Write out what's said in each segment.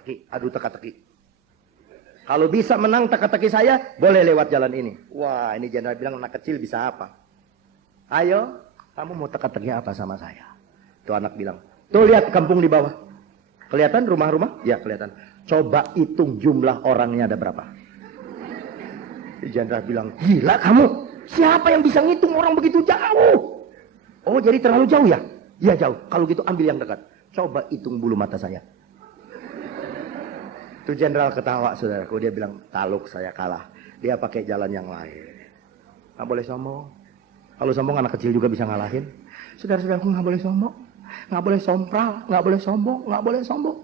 teka-teki, adu teka-teki. Kalau bisa menang teka-teki saya, boleh lewat jalan ini. Wah, ini jenderal bilang anak kecil bisa apa? Ayo, kamu mau teka-teki apa sama saya? Tuh anak bilang, tuh lihat kampung di bawah. Kelihatan rumah-rumah? Ya kelihatan. Coba hitung jumlah orangnya ada berapa. Jenderal bilang, gila kamu. Siapa yang bisa ngitung orang begitu jauh? Oh, jadi terlalu jauh ya? Iya jauh. Kalau gitu ambil yang dekat. Coba hitung bulu mata saya. Itu jenderal ketawa, saudaraku. Dia bilang, taluk saya kalah. Dia pakai jalan yang lain. Nggak boleh sombong. Kalau sombong anak kecil juga bisa ngalahin. Saudara-saudaraku nggak boleh sombong. Nggak boleh sompral. Nggak boleh sombong. Nggak boleh sombong.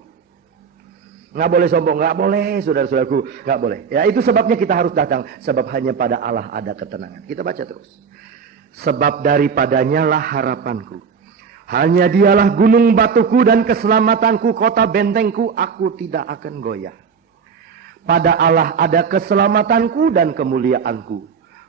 Nggak boleh sombong. Nggak boleh, saudara-saudaraku. Nggak boleh. Ya itu sebabnya kita harus datang. Sebab hanya pada Allah ada ketenangan. Kita baca terus. Sebab daripadanya lah harapanku. Hanya dialah gunung batuku dan keselamatanku, kota bentengku, aku tidak akan goyah. Pada Allah ada keselamatanku dan kemuliaanku.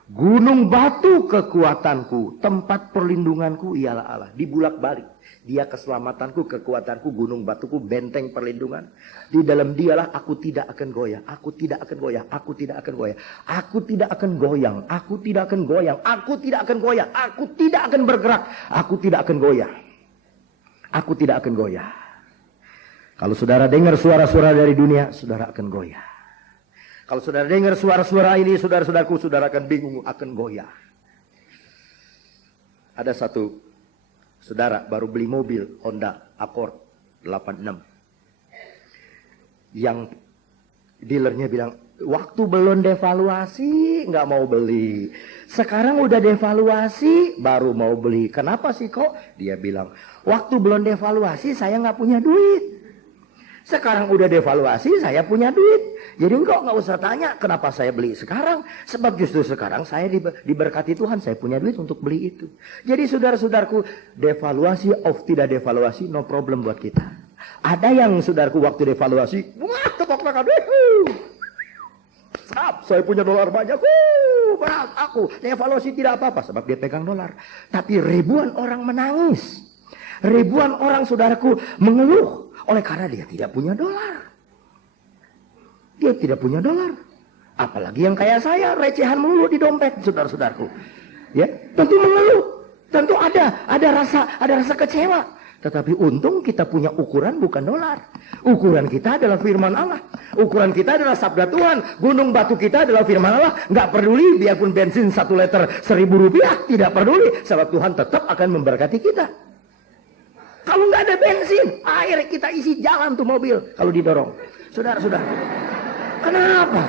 Gunung batu kekuatanku, tempat perlindunganku ialah Allah. Dibulak-balik. Dia keselamatanku, kekuatanku, gunung batuku, benteng perlindungan. Di dalam dialah aku tidak akan goyah. Aku tidak akan goyah. Aku tidak akan goyah. Aku tidak akan goyang. Aku tidak akan goyang. Aku tidak akan goyah. Aku tidak akan bergerak. Aku tidak akan goyah. Aku tidak akan goyah. Kalau saudara dengar suara-suara dari dunia, saudara akan goyah. Kalau saudara dengar suara-suara ini, saudara-saudaraku, saudara akan bingung, akan goyah. Ada satu saudara baru beli mobil Honda Accord 86. Yang dealernya bilang, waktu belum devaluasi nggak mau beli. Sekarang udah devaluasi baru mau beli. Kenapa sih kok? Dia bilang, waktu belum devaluasi saya nggak punya duit. Sekarang udah devaluasi saya punya duit. Jadi engkau nggak usah tanya kenapa saya beli sekarang. Sebab justru sekarang saya diberkati Tuhan. Saya punya duit untuk beli itu. Jadi saudara-saudaraku, devaluasi of tidak devaluasi no problem buat kita. Ada yang saudaraku waktu devaluasi, wah tepok-tepokan, saya punya dolar banyak, berat aku. Devaluasi tidak apa-apa sebab dia pegang dolar. Tapi ribuan orang menangis. Ribuan orang saudaraku mengeluh oleh karena dia tidak punya dolar. Dia tidak punya dolar. Apalagi yang kayak saya, recehan melulu di dompet, saudara-saudaraku. Ya, tentu mengeluh. Tentu ada rasa kecewa. Tetapi untung kita punya ukuran bukan dolar. Ukuran kita adalah firman Allah. Ukuran kita adalah sabda Tuhan. Gunung batu kita adalah firman Allah. Nggak peduli biarpun bensin 1 liter 1.000 rupiah. Tidak peduli. Sebab Tuhan tetap akan memberkati kita. Kalau nggak ada bensin, air kita isi jalan tuh mobil. Kalau didorong. Saudara-saudara. Kenapa?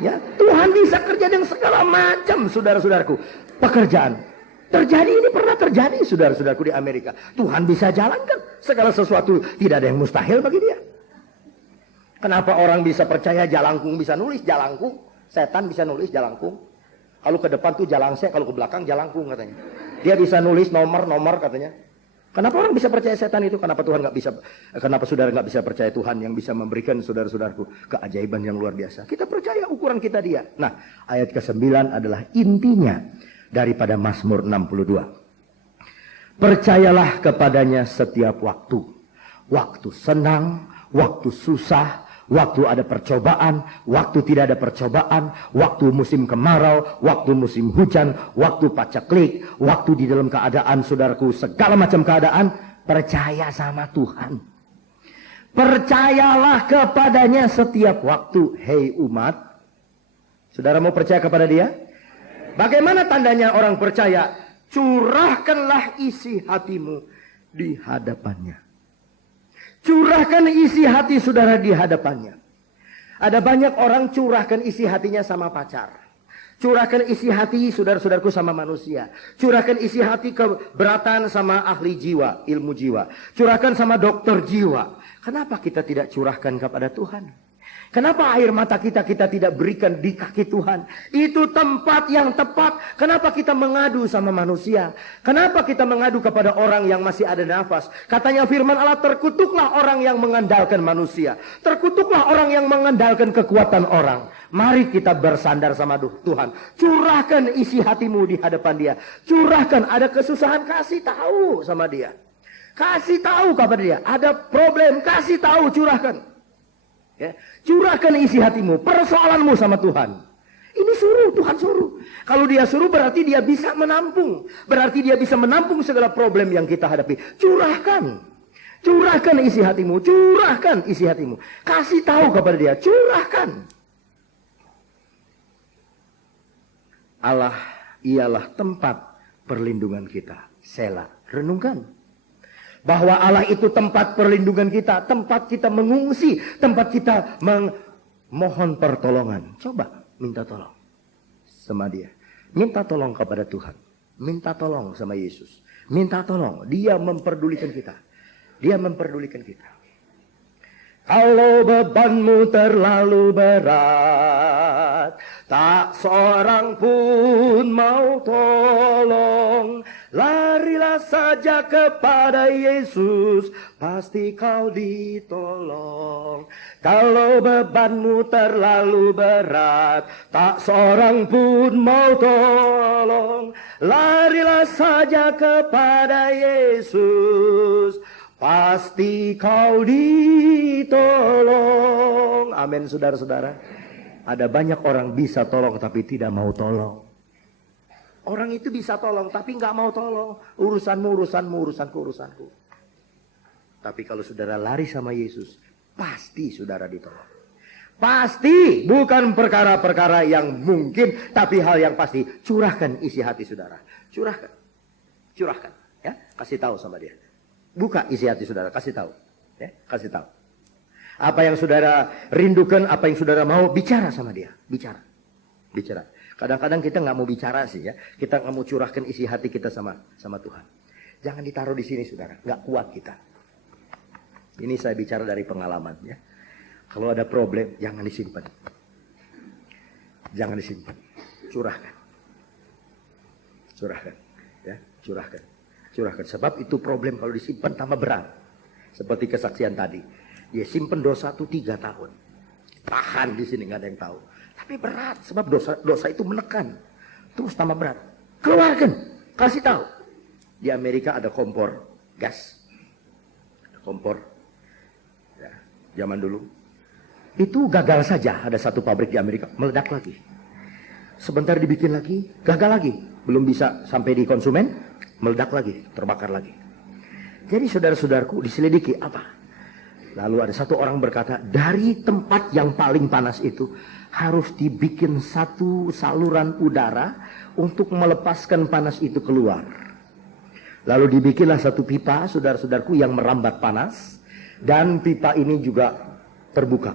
Ya, Tuhan bisa kerja dengan segala macam, saudara-saudaraku. Pekerjaan. Terjadi, ini pernah terjadi, saudara-saudaraku, di Amerika. Tuhan bisa jalankan segala sesuatu, tidak ada yang mustahil bagi dia. Kenapa orang bisa percaya jalangkung bisa nulis jalangkung, setan bisa nulis jalangkung. Kalau ke depan tuh jalangse, kalau ke belakang jalangkung katanya. Dia bisa nulis nomor-nomor katanya. Kenapa orang bisa percaya setan itu? Kenapa Tuhan nggak bisa? Kenapa saudara nggak bisa percaya Tuhan yang bisa memberikan saudara-saudaraku keajaiban yang luar biasa? Kita percaya ukuran kita dia. Nah, ayat ke-9 adalah intinya daripada Mazmur 62. Percayalah kepadanya setiap waktu. Waktu senang, waktu susah, waktu ada percobaan, waktu tidak ada percobaan, waktu musim kemarau, waktu musim hujan, waktu paceklik, waktu di dalam keadaan saudaraku, segala macam keadaan, percaya sama Tuhan. Percayalah kepadanya setiap waktu, hei umat. Saudara mau percaya kepada dia? Bagaimana tandanya orang percaya? Curahkanlah isi hatimu di hadapannya. Curahkan isi hati saudara di hadapannya. Ada banyak orang curahkan isi hatinya sama pacar. Curahkan isi hati saudara-saudaraku sama manusia. Curahkan isi hati keberatan sama ahli jiwa, ilmu jiwa. Curahkan sama dokter jiwa. Kenapa kita tidak curahkan kepada Tuhan? Kenapa air mata kita tidak berikan di kaki Tuhan? Itu tempat yang tepat. Kenapa kita mengadu sama manusia? Kenapa kita mengadu kepada orang yang masih ada nafas? Katanya firman Allah, terkutuklah orang yang mengandalkan manusia. Terkutuklah orang yang mengandalkan kekuatan orang. Mari kita bersandar sama Tuhan. Curahkan isi hatimu di hadapan dia. Curahkan, ada kesusahan, kasih tahu sama dia. Kasih tahu kepada dia. Ada problem, kasih tahu, curahkan. Ya. Curahkan isi hatimu, persoalanmu sama Tuhan. Ini suruh, Tuhan suruh. Kalau dia suruh berarti dia bisa menampung. Berarti dia bisa menampung segala problem yang kita hadapi. Curahkan. Curahkan isi hatimu. Curahkan isi hatimu. Kasih tahu kepada dia. Curahkan. Allah ialah tempat perlindungan kita. Sela. Renungkan. Bahwa Allah itu tempat perlindungan kita. Tempat kita mengungsi. Tempat kita memohon pertolongan. Coba. Minta tolong sama dia. Minta tolong kepada Tuhan. Minta tolong sama Yesus. Minta tolong. Dia memperdulikan kita. Dia memperdulikan kita. Kalau bebanmu terlalu berat, tak seorang pun mau tolong, larilah saja kepada Yesus, pasti kau ditolong. Kalau bebanmu terlalu berat, tak seorang pun mau tolong, larilah saja kepada Yesus, pasti kau ditolong. Amin, saudara-saudara. Ada banyak orang bisa tolong tapi tidak mau tolong. Orang itu bisa tolong tapi nggak mau tolong. Urusanmu, urusanku. Tapi kalau saudara lari sama Yesus, pasti saudara ditolong. Pasti, bukan perkara-perkara yang mungkin, tapi hal yang pasti. Curahkan isi hati saudara. Curahkan. Ya, kasih tahu sama dia. Buka isi hati saudara, kasih tahu. Ya, kasih tahu. Apa yang saudara rindukan, apa yang saudara mau, bicara sama dia. Bicara. Kadang-kadang kita nggak mau bicara sih ya. Kita nggak mau curahkan isi hati kita sama Tuhan. Jangan ditaruh di sini saudara, nggak kuat kita. Ini saya bicara dari pengalaman ya. Kalau ada problem, jangan disimpan. Curahkan. Ya, curahkan. Sebab itu problem kalau disimpan tambah berat. Seperti kesaksian tadi. Dia simpen dosa itu 3 tahun. Tahan di sini, nggak ada yang tahu. Tapi berat, sebab dosa itu menekan. Terus tambah berat. Keluarkan, kasih tahu. Di Amerika ada kompor gas. Kompor. Ya, zaman dulu. Itu gagal saja, ada satu pabrik di Amerika, meledak lagi. Sebentar dibikin lagi, gagal lagi. Belum bisa sampai di konsumen, meledak lagi, terbakar lagi. Jadi saudara-saudaraku diselidiki apa? Lalu ada satu orang berkata, dari tempat yang paling panas itu harus dibikin satu saluran udara untuk melepaskan panas itu keluar. Lalu dibikinlah satu pipa, saudara-saudaraku, yang merambat panas. Dan pipa ini juga terbuka.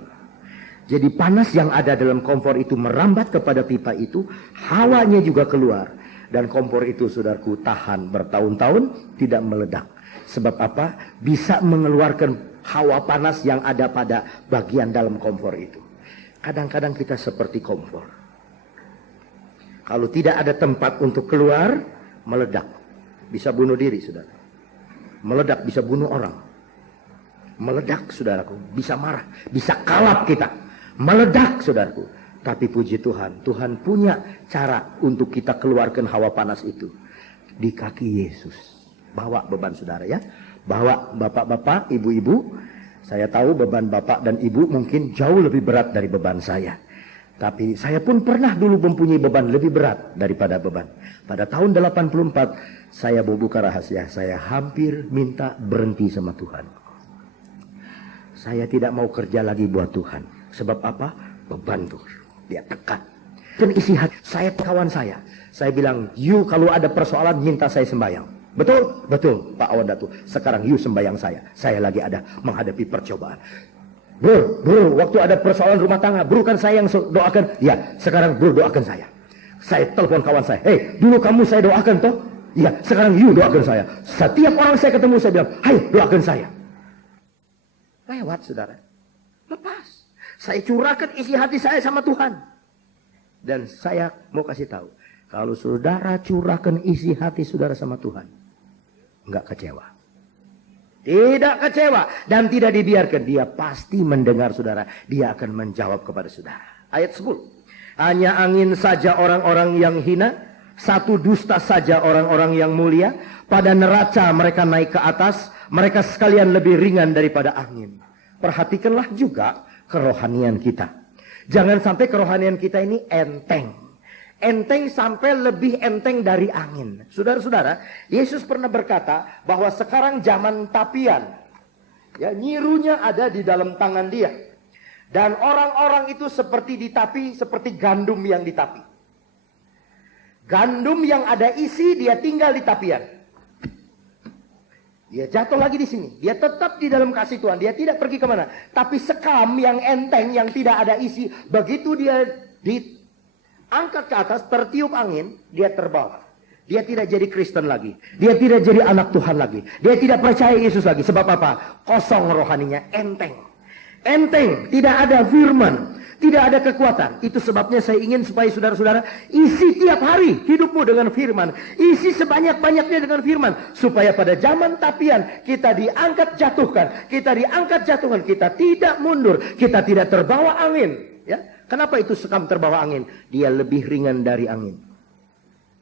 Jadi panas yang ada dalam kompor itu merambat kepada pipa itu, hawanya juga keluar. Dan kompor itu, saudaraku, tahan bertahun-tahun, tidak meledak. Sebab apa? Bisa mengeluarkan hawa panas yang ada pada bagian dalam kompor itu. Kadang-kadang kita seperti kompor. Kalau tidak ada tempat untuk keluar, meledak. Bisa bunuh diri, saudara. Meledak bisa bunuh orang. Meledak, saudaraku, bisa marah, bisa kalap kita. Meledak, saudaraku. Tapi puji Tuhan, Tuhan punya cara untuk kita keluarkan hawa panas itu. Di kaki Yesus. Bawa beban saudara ya. Bawa bapak-bapak, ibu-ibu. Saya tahu beban bapak dan ibu mungkin jauh lebih berat dari beban saya. Tapi saya pun pernah dulu mempunyai beban lebih berat daripada beban. Pada tahun 84, saya mau buka rahasia. Saya hampir minta berhenti sama Tuhan. Saya tidak mau kerja lagi buat Tuhan. Sebab apa? Beban tuh. Dia tekan. Dan isi hati saya, kawan saya. Saya bilang, you kalau ada persoalan minta saya sembahyang. Betul? Betul Pak Awandatu. Sekarang you sembahyang saya. Saya lagi ada menghadapi percobaan. Bro, waktu ada persoalan rumah tangga, bro kan saya yang doakan. Ya, sekarang bro doakan saya. Saya telepon kawan saya. Hey, dulu kamu saya doakan toh? Ya, sekarang you doakan saya. Setiap orang saya ketemu saya bilang, hai doakan saya. Lewat saudara. Lepas. Saya curahkan isi hati saya sama Tuhan. Dan saya mau kasih tahu. Kalau saudara curahkan isi hati saudara sama Tuhan. Enggak kecewa. Tidak kecewa. Dan tidak dibiarkan. Dia pasti mendengar saudara. Dia akan menjawab kepada saudara. Ayat 10. Hanya angin saja orang-orang yang hina. Satu dusta saja orang-orang yang mulia. Pada neraca mereka naik ke atas. Mereka sekalian lebih ringan daripada angin. Perhatikanlah juga kerohanian kita. Jangan sampai kerohanian kita ini enteng. Enteng sampai lebih enteng dari angin. Saudara-saudara, Yesus pernah berkata bahwa sekarang zaman tapian. Ya, nyirunya ada di dalam tangan dia. Dan orang-orang itu seperti ditapi, seperti gandum yang ditapi. Gandum yang ada isi, dia tinggal di tapian. Dia jatuh lagi di sini. Dia tetap di dalam kasih Tuhan. Dia tidak pergi kemana. Tapi sekam yang enteng, yang tidak ada isi, begitu dia diangkat ke atas, tertiup angin, dia terbawa. Dia tidak jadi Kristen lagi. Dia tidak jadi anak Tuhan lagi. Dia tidak percaya Yesus lagi. Sebab apa? Kosong rohaninya, enteng. Enteng, tidak ada firman, tidak ada kekuatan. Itu sebabnya saya ingin supaya saudara-saudara isi tiap hari hidupmu dengan firman. Isi sebanyak-banyaknya dengan firman. Supaya pada zaman tapian kita diangkat jatuhkan. Kita diangkat jatuhkan. Kita tidak mundur. Kita tidak terbawa angin. Ya, kenapa itu sekam terbawa angin? Dia lebih ringan dari angin.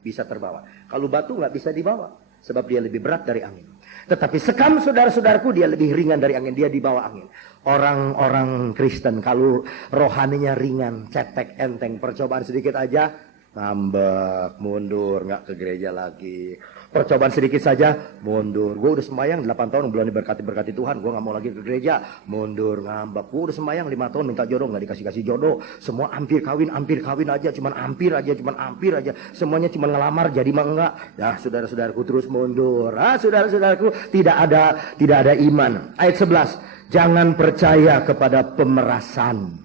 Bisa terbawa. Kalau batu nggak bisa dibawa. Sebab dia lebih berat dari angin. Tetapi sekam saudara-saudaraku dia lebih ringan dari angin. Dia dibawa angin. Orang-orang Kristen kalau rohaninya ringan, cetek, enteng, percobaan sedikit aja ngambek, mundur, nggak ke gereja lagi. Percobaan sedikit saja mundur. Gue udah sembahyang 8 tahun belum diberkati Tuhan. Gue nggak mau lagi ke gereja, mundur, ngambek. Gue udah sembahyang 5 tahun minta jodoh, nggak dikasih jodoh. Semua hampir kawin aja, cuman hampir aja. Semuanya cuma ngelamar jadi mah enggak. Ya saudara-saudaraku terus mundur. Saudara-saudaraku tidak ada iman. Ayat 11. Jangan percaya kepada pemerasan.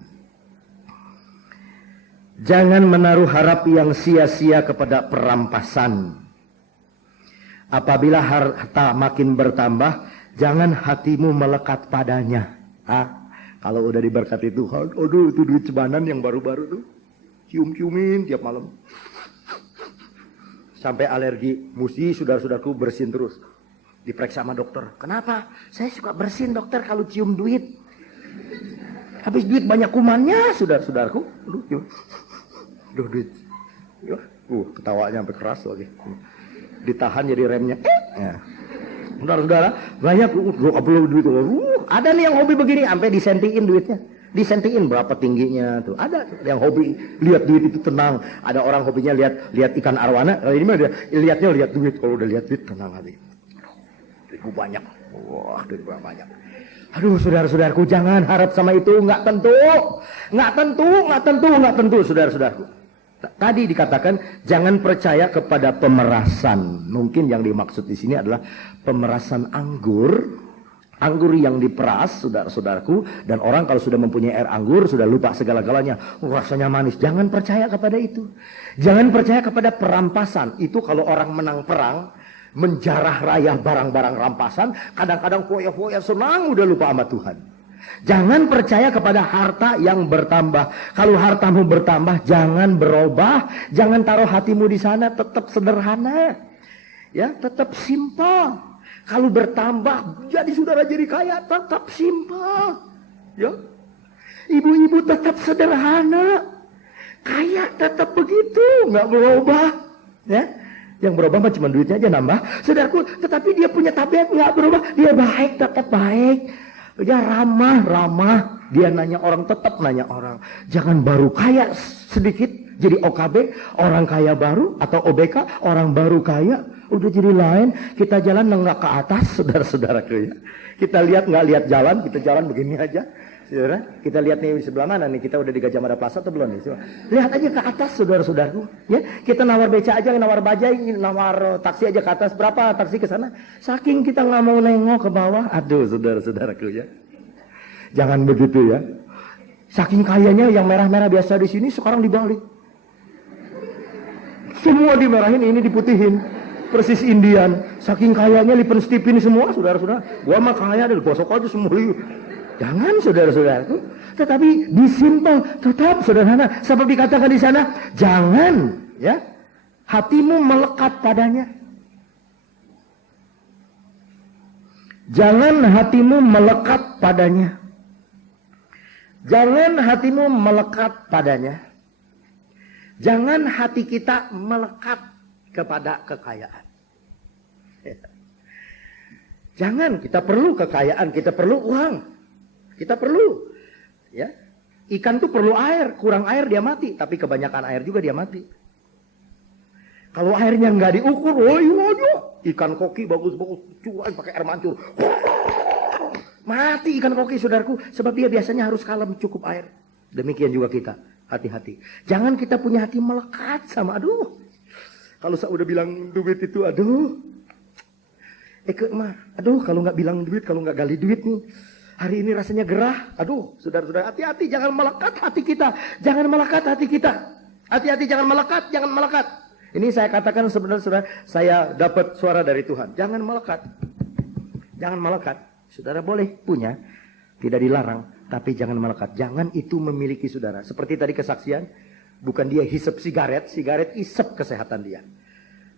Jangan menaruh harap yang sia-sia kepada perampasan. Apabila harta makin bertambah, jangan hatimu melekat padanya. Kalau udah diberkati Tuhan, aduh itu duit cebanan yang baru-baru tuh, cium-ciumin tiap malam. Sampai alergi, mesti saudara-saudaraku bersin terus. Diperiksa sama dokter. Kenapa? Saya suka bersin dokter kalau cium duit. Habis duit banyak kumannya, saudara-saudaraku. Aduh duit. Ketawanya sampai keras lagi. Ditahan jadi remnya. Ya. Saudara-saudara, banyak perlu duit. Ada nih yang hobi begini sampai disentiin duitnya. Disentiin berapa tingginya tuh. Ada yang hobi lihat duit itu tenang. Ada orang hobinya lihat ikan arwana. Ini mah lihatnya lihat duit. Kalau udah lihat duit tenang hati. Duitku banyak. Wah, duit banyak. Aduh, saudara-saudaraku, jangan harap sama itu. Nggak tentu, saudara-saudaraku. Tadi dikatakan jangan percaya kepada pemerasan. Mungkin yang dimaksud di sini adalah pemerasan anggur. Anggur yang diperas, saudara-saudaraku. Dan orang kalau sudah mempunyai air anggur sudah lupa segala-galanya. Rasanya manis. Jangan percaya kepada itu. Jangan percaya kepada perampasan. Itu kalau orang menang perang, menjarah rayah barang-barang rampasan, kadang-kadang foya-foya senang udah lupa sama Tuhan. Jangan percaya kepada harta yang bertambah. Kalau hartamu bertambah, jangan berubah, jangan taruh hatimu di sana, tetap sederhana. Ya, tetap simpel. Kalau bertambah, jadi saudara jadi kaya, tetap simpel. Ya. Ibu-ibu tetap sederhana. Kaya tetap begitu, nggak berubah. Ya. Yang berubah mah cuma duitnya aja nambah. Saudaraku, tetapi dia punya tabiat nggak berubah. Dia baik, tetap baik. Dia ramah. Dia nanya orang, tetap nanya orang. Jangan baru kaya sedikit jadi OKB, orang kaya baru, atau OBK, orang baru kaya. Udah jadi lain, kita jalan nenggak ke atas, saudara-saudaraku ya. Kita nggak lihat jalan, kita jalan begini aja. Saudara, kita lihat nih di sebelah mana nih, kita udah di Gajah Mada Plaza atau belum nih? Lihat aja ke atas, saudara-saudaraku. Ya, kita nawar beca aja, nawar bajai, nawar taksi aja ke atas. Berapa taksi ke sana? Saking kita nggak mau nengok ke bawah. Aduh, saudara-saudaraku ya. Jangan begitu ya. Saking kayanya yang merah-merah biasa di sini sekarang dibalik. Semua dimerahin, ini diputihin. Persis Indian. Saking kayanya lipstick ini semua, saudara-saudara. Gua mah kaya deh, gosok aja semua. Jangan, saudara-saudaraku. Tetapi disimpel, tetap sederhana. Sebab dikatakan di sana, jangan ya hatimu melekat padanya. Jangan hatimu melekat padanya. Jangan hatimu melekat padanya. Jangan hati kita melekat kepada kekayaan. Jangan, kita perlu kekayaan, kita perlu uang. Kita perlu. Ya, ikan tuh perlu air, kurang air dia mati, tapi kebanyakan air juga dia mati. Kalau airnya nggak diukur, ikan koki bagus-bagus, cuan pakai air mancur, mati ikan koki saudaraku, sebab dia biasanya harus kalem cukup air. Demikian juga kita, hati-hati. Jangan kita punya hati melekat sama, kalau saya udah bilang duit itu, kalau nggak bilang duit, kalau nggak gali duit nih, hari ini rasanya gerah. Saudara-saudara, hati-hati, jangan melekat hati kita, jangan melekat hati kita. Hati-hati, jangan melekat, jangan melekat. Ini saya katakan sebenarnya, saudara, saya dapat suara dari Tuhan. Jangan melekat, jangan melekat. Saudara boleh punya, tidak dilarang, tapi jangan melekat. Jangan itu memiliki saudara. Seperti tadi kesaksian, bukan dia hisap sigaret hisap kesehatan dia.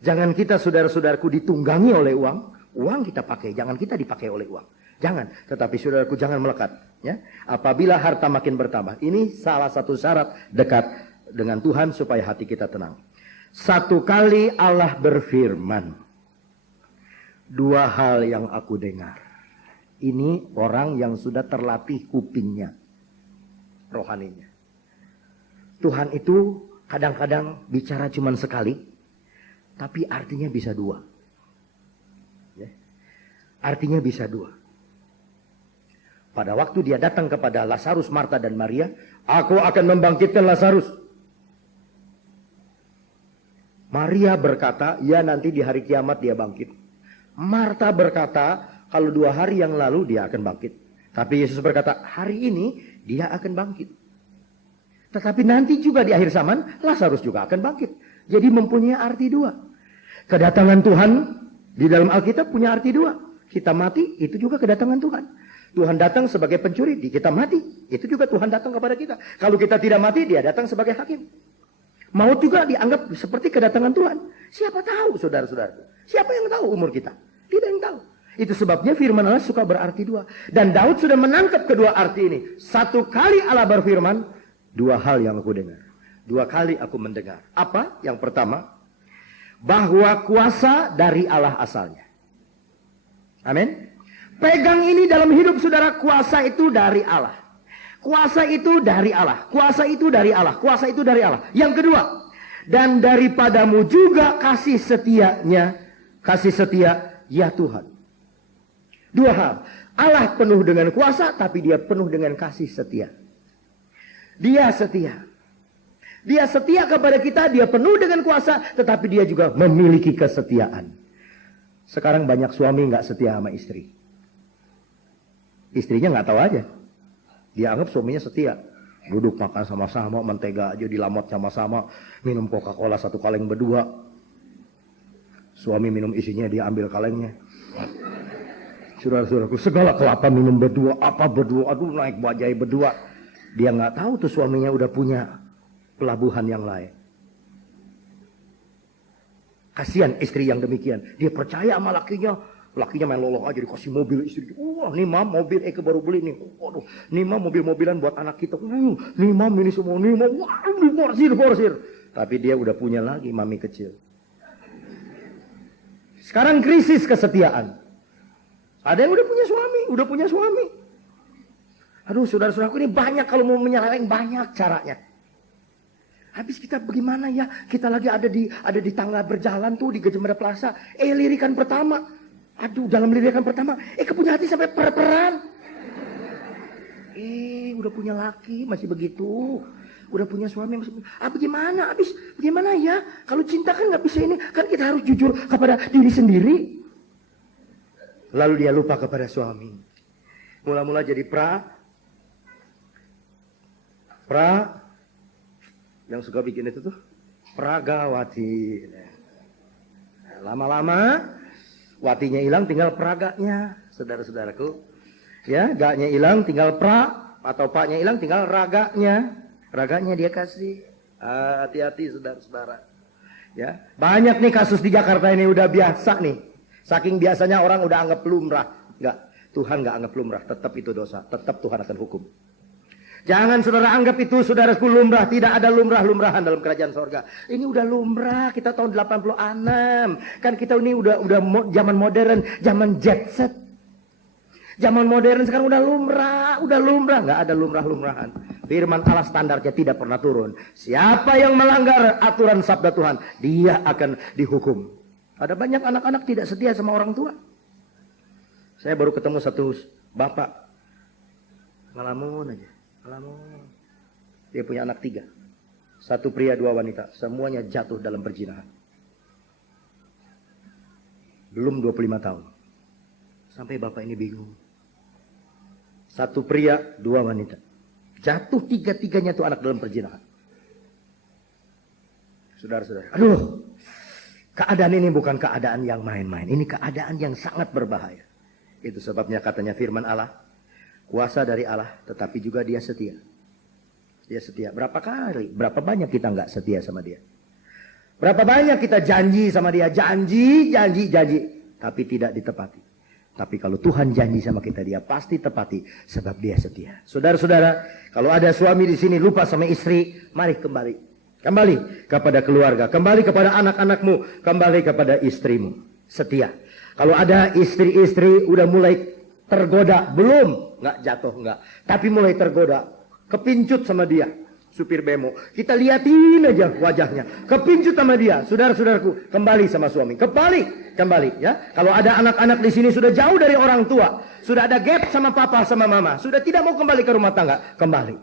Jangan kita saudara-saudaraku ditunggangi oleh uang kita pakai, jangan kita dipakai oleh uang. Jangan, tetapi saudaraku jangan melekat. Ya, apabila harta makin bertambah, ini salah satu syarat dekat dengan Tuhan supaya hati kita tenang. Satu kali Allah berfirman, 2 hal yang aku dengar. Ini orang yang sudah terlatih kupingnya, rohaninya. Tuhan itu kadang-kadang bicara cuma sekali, tapi artinya bisa 2. Ya. Artinya bisa 2. Pada waktu dia datang kepada Lazarus, Marta dan Maria, aku akan membangkitkan Lazarus. Maria berkata, ya nanti di hari kiamat dia bangkit. Marta berkata, kalau 2 hari yang lalu dia akan bangkit. Tapi Yesus berkata, hari ini dia akan bangkit. Tetapi nanti juga di akhir zaman, Lazarus juga akan bangkit. Jadi mempunyai arti 2. Kedatangan Tuhan di dalam Alkitab punya arti 2. Kita mati, itu juga kedatangan Tuhan. Tuhan datang sebagai pencuri, kita mati. Itu juga Tuhan datang kepada kita. Kalau kita tidak mati, dia datang sebagai hakim. Maut juga dianggap seperti kedatangan Tuhan. Siapa tahu saudara-saudara? Siapa yang tahu umur kita? Tidak yang tahu. Itu sebabnya firman Allah suka berarti 2. Dan Daud sudah menangkap kedua arti ini. 1 kali Allah berfirman, 2 hal yang aku dengar. 2 kali aku mendengar. Apa? Yang pertama, bahwa kuasa dari Allah asalnya. Amin. Pegang ini dalam hidup saudara, kuasa itu dari Allah. Kuasa itu dari Allah. Kuasa itu dari Allah. Kuasa itu dari Allah. Yang kedua, dan daripadamu juga kasih setianya. Kasih setia, ya Tuhan. 2 hal. Allah penuh dengan kuasa, tapi dia penuh dengan kasih setia. Dia setia. Dia setia kepada kita, dia penuh dengan kuasa, tetapi dia juga memiliki kesetiaan. Sekarang banyak suami nggak setia sama istri. Istrinya nggak tahu aja. Dia anggap suaminya setia. Duduk makan sama-sama, mentega aja dilamot sama-sama, minum Coca-Cola 1 kaleng berdua. Suami minum isinya, dia ambil kalengnya. Saudara-saudaraku, segala kelapa minum berdua, apa berdua, naik bajai berdua. Dia nggak tahu tuh suaminya udah punya pelabuhan yang lain. Kasihan istri yang demikian. Dia percaya sama lakinya. Lakinya main loloh aja, dikasih mobil istri. Wah, nih mam, mobil Eke baru beli nih. Waduh, nih mam, mobil-mobilan buat anak kita. Nih mam, ini semua. Nih mam, wah, diporsir. Tapi dia udah punya lagi mami kecil. Sekarang krisis kesetiaan. Ada yang udah punya suami. Aduh, saudara-saudaraku, ini banyak, kalau mau menyeleweng banyak caranya. Habis kita bagaimana ya? Kita lagi ada di tangga berjalan tuh di Gajah Mada Plaza. Lirikan pertama. Aduh, dalam lirikan pertama, kepunya hati sampai per-peran. Udah punya laki masih begitu. Udah punya suami masih begitu. Bagaimana? Habis bagaimana ya? Kalau cinta kan nggak bisa ini. Kan kita harus jujur kepada diri sendiri. Lalu dia lupa kepada suami. Mula-mula jadi pra yang suka bikin itu tuh pragawati. Lama-lama watinya hilang, tinggal praganya, saudara-saudaraku. Ya, gaknya hilang, tinggal pra, atau paknya hilang, tinggal raganya. Raganya dia kasih. Hati-hati, saudara-saudara. Ya, banyak nih kasus di Jakarta ini udah biasa nih. Saking biasanya orang udah anggap lumrah. Enggak, Tuhan enggak anggap lumrah. Tetap itu dosa. Tetap Tuhan akan hukum. Jangan saudara anggap itu saudaraku lumrah. Tidak ada lumrah-lumrahan dalam kerajaan sorga. Ini udah lumrah. Kita tahun 86. Kan kita ini udah zaman modern. Zaman jet set. Zaman modern sekarang udah lumrah, nggak ada lumrah-lumrahan. Firman Allah standarnya tidak pernah turun. Siapa yang melanggar aturan sabda Tuhan, dia akan dihukum. Ada banyak anak-anak tidak setia sama orang tua. Saya baru ketemu satu bapak, ngalamun aja, ngalamun. Dia punya anak 3, 1 pria 2 wanita, semuanya jatuh dalam perzinahan. Belum 25 tahun. Sampai bapak ini bingung. 1 pria 2 wanita, jatuh 3-tiganya tuh anak dalam perzinahan. Saudara-saudara, aduh, keadaan ini bukan keadaan yang main-main. Ini keadaan yang sangat berbahaya. Itu sebabnya katanya firman Allah, kuasa dari Allah, tetapi juga dia setia. Dia setia. Berapa banyak kita nggak setia sama dia? Berapa banyak kita janji sama dia, janji, tapi tidak ditepati. Tapi kalau Tuhan janji sama kita, dia pasti tepati, sebab dia setia. Saudara-saudara, kalau ada suami di sini lupa sama istri, mari kembali. Kembali kepada keluarga, kembali kepada anak-anakmu, kembali kepada istrimu. Setia. Kalau ada istri-istri udah mulai tergoda, belum, nggak jatuh, nggak. Tapi mulai tergoda, kepincut sama dia. Supir bemo, kita liatin aja wajahnya, kepincut sama dia. Saudara-saudaraku, kembali sama suami, kembali ya. Kalau ada anak-anak di sini sudah jauh dari orang tua, sudah ada gap sama papa sama mama, sudah tidak mau kembali ke rumah tangga, kembali.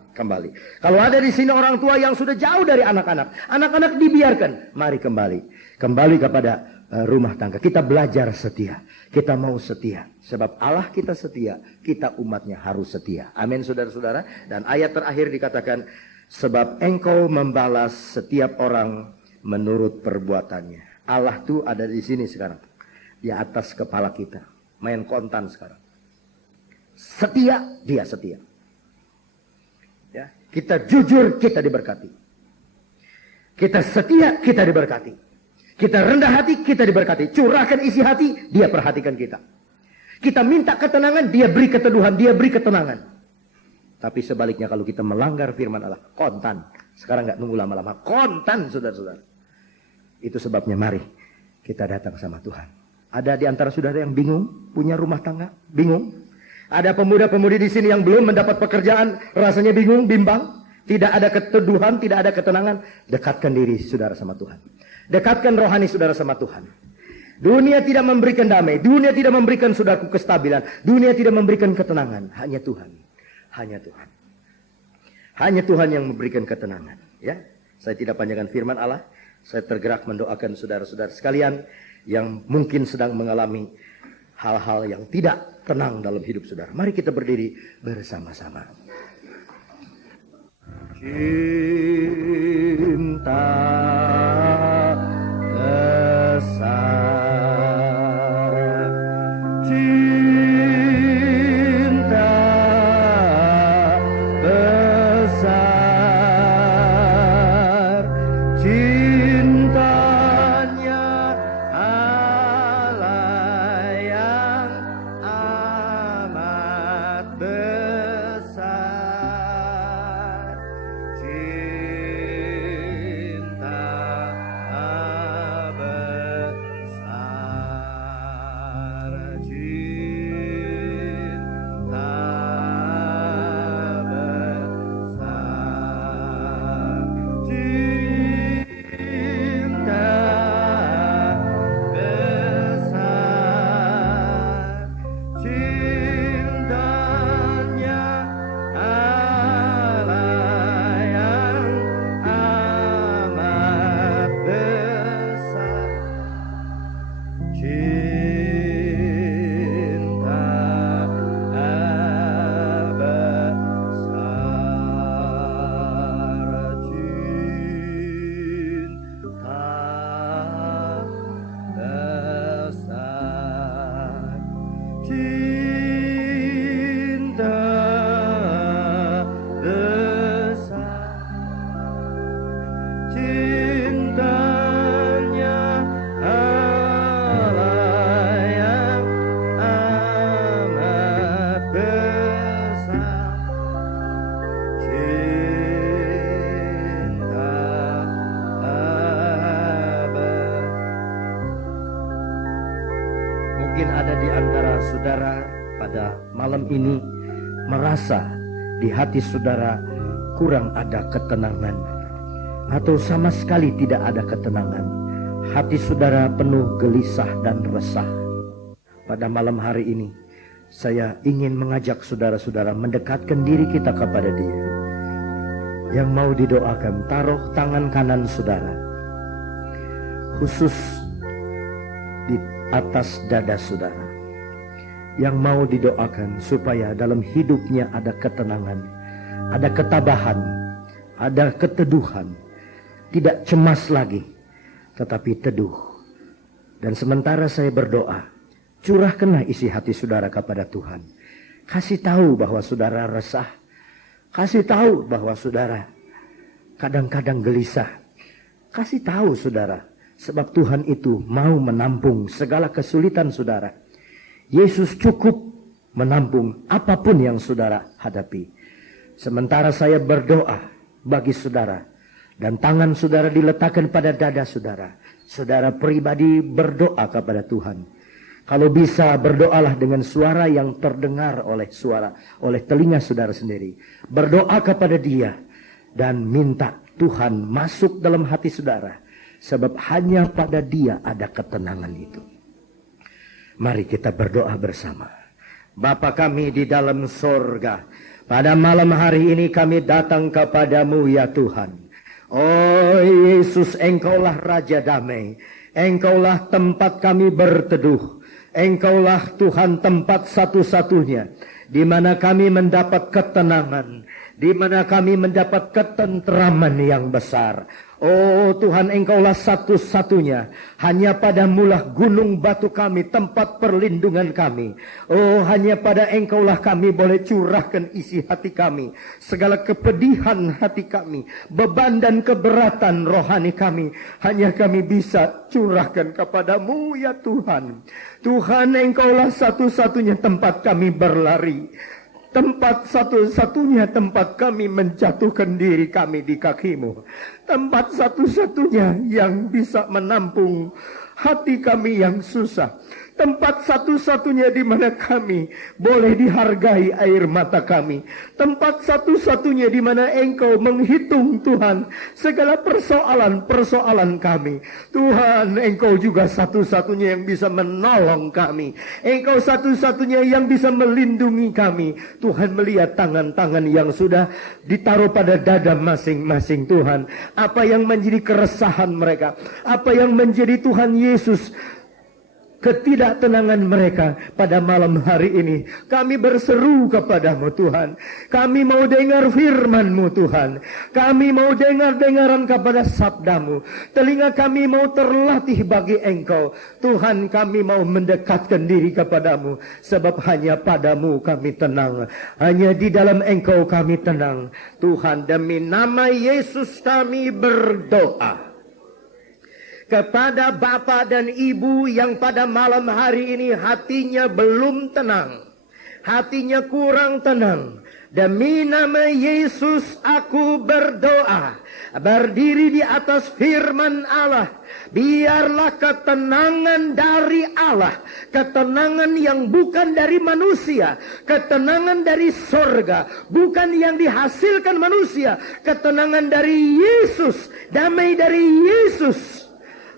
Kalau ada di sini orang tua yang sudah jauh dari anak-anak dibiarkan, mari kembali kepada rumah tangga. Kita belajar setia, kita mau setia, sebab Allah kita setia, kita umatnya harus setia. Amin, saudara-saudara. Dan ayat terakhir dikatakan, sebab engkau membalas setiap orang menurut perbuatannya. Allah tuh ada di sini sekarang, di atas kepala kita, main kontan sekarang. Setia, dia setia. Ya, kita jujur, kita diberkati. Kita setia, kita diberkati. Kita rendah hati, kita diberkati. Curahkan isi hati, dia perhatikan kita. Kita minta ketenangan, dia beri keteduhan, dia beri ketenangan. Tapi sebaliknya kalau kita melanggar firman Allah, kontan. Sekarang nggak nunggu lama-lama, kontan, saudara-saudara. Itu sebabnya mari kita datang sama Tuhan. Ada di antara saudara yang bingung, punya rumah tangga, bingung. Ada pemuda-pemudi di sini yang belum mendapat pekerjaan, rasanya bingung, bimbang. Tidak ada keteduhan, tidak ada ketenangan. Dekatkan diri saudara sama Tuhan. Dekatkan rohani saudara sama Tuhan. Dunia tidak memberikan damai, dunia tidak memberikan saudaraku kestabilan, dunia tidak memberikan ketenangan, hanya Tuhan. Hanya Tuhan. Hanya Tuhan yang memberikan ketenangan. Ya, saya tidak panjangkan firman Allah. Saya tergerak mendoakan saudara-saudara sekalian yang mungkin sedang mengalami hal-hal yang tidak tenang dalam hidup saudara. Mari kita berdiri bersama-sama. Cinta besar. Mungkin ada di antara saudara pada malam ini merasa di hati saudara kurang ada ketenangan, atau sama sekali tidak ada ketenangan, hati saudara penuh gelisah dan resah, pada malam hari ini saya ingin mengajak saudara-saudara mendekatkan diri kita kepada Dia. Yang mau didoakan, taruh tangan kanan saudara khusus di atas dada saudara. Yang mau didoakan supaya dalam hidupnya ada ketenangan, ada ketabahan, ada keteduhan, tidak cemas lagi, tetapi teduh. Dan sementara saya berdoa, curahkanlah isi hati saudara kepada Tuhan. Kasih tahu bahwa saudara resah, kasih tahu bahwa saudara kadang-kadang gelisah, kasih tahu saudara, sebab Tuhan itu mau menampung segala kesulitan saudara. Yesus cukup menampung apapun yang saudara hadapi. Sementara saya berdoa bagi saudara, dan tangan saudara diletakkan pada dada saudara, saudara pribadi berdoa kepada Tuhan. Kalau bisa berdoalah dengan suara yang terdengar oleh telinga saudara sendiri. Berdoa kepada Dia dan minta Tuhan masuk dalam hati saudara, sebab hanya pada Dia ada ketenangan itu. Mari kita berdoa bersama. Bapa kami di dalam sorga, pada malam hari ini kami datang kepadamu ya Tuhan. Oh Yesus, Engkaulah Raja Damai, Engkaulah tempat kami berteduh, Engkaulah Tuhan tempat satu-satunya di mana kami mendapat ketenangan, di mana kami mendapat ketentraman yang besar. Oh Tuhan, Engkaulah satu-satunya. Hanya padamulah gunung batu kami, tempat perlindungan kami. Oh hanya pada Engkaulah kami boleh curahkan isi hati kami, segala kepedihan hati kami, beban dan keberatan rohani kami, hanya kami bisa curahkan kepadamu ya Tuhan. Tuhan, Engkaulah satu-satunya tempat kami berlari, tempat satu-satunya tempat kami menjatuhkan diri kami di kaki-Mu, tempat satu-satunya yang bisa menampung hati kami yang susah, tempat satu-satunya di mana kami boleh dihargai air mata kami, tempat satu-satunya di mana Engkau menghitung Tuhan segala persoalan-persoalan kami. Tuhan, Engkau juga satu-satunya yang bisa menolong kami, Engkau satu-satunya yang bisa melindungi kami. Tuhan, melihat tangan-tangan yang sudah ditaruh pada dada masing-masing, Tuhan, apa yang menjadi keresahan mereka, apa yang menjadi Tuhan Yesus ketidaktenangan mereka pada malam hari ini, kami berseru kepadamu Tuhan. Kami mau dengar firman-Mu Tuhan, kami mau dengar-dengaran kepada sabda-Mu, telinga kami mau terlatih bagi Engkau. Tuhan, kami mau mendekatkan diri kepadamu, sebab hanya padamu kami tenang, hanya di dalam Engkau kami tenang. Tuhan, demi nama Yesus kami berdoa. Kepada Bapa dan Ibu yang pada malam hari ini hatinya belum tenang, hatinya kurang tenang, demi nama Yesus aku berdoa, berdiri di atas firman Allah. Biarlah ketenangan dari Allah, ketenangan yang bukan dari manusia, ketenangan dari sorga, bukan yang dihasilkan manusia, ketenangan dari Yesus, damai dari Yesus,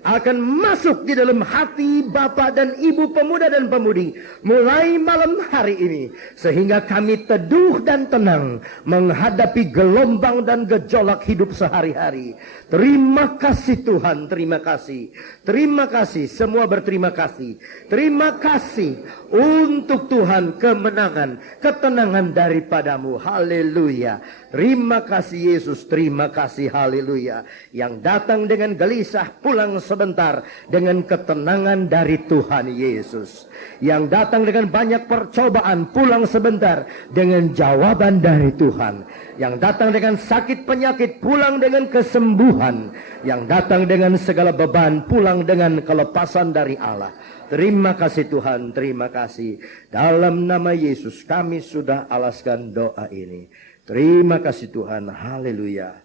akan masuk di dalam hati Bapak dan Ibu pemuda dan pemudi mulai malam hari ini, sehingga kami teduh dan tenang menghadapi gelombang dan gejolak hidup sehari-hari. Terima kasih Tuhan, terima kasih. Terima kasih, semua berterima kasih. Terima kasih untuk Tuhan kemenangan, ketenangan daripadamu. Haleluya. Terima kasih Yesus, terima kasih, haleluya. Yang datang dengan gelisah pulang sebentar dengan ketenangan dari Tuhan Yesus. Yang datang dengan banyak percobaan pulang sebentar dengan jawaban dari Tuhan. Yang datang dengan sakit penyakit pulang dengan kesembuhan. Yang datang dengan segala beban pulang dengan kelepasan dari Allah. Terima kasih Tuhan, terima kasih. Dalam nama Yesus kami sudah alaskan doa ini. Terima kasih Tuhan, haleluya,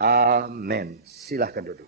amin. Silahkan duduk.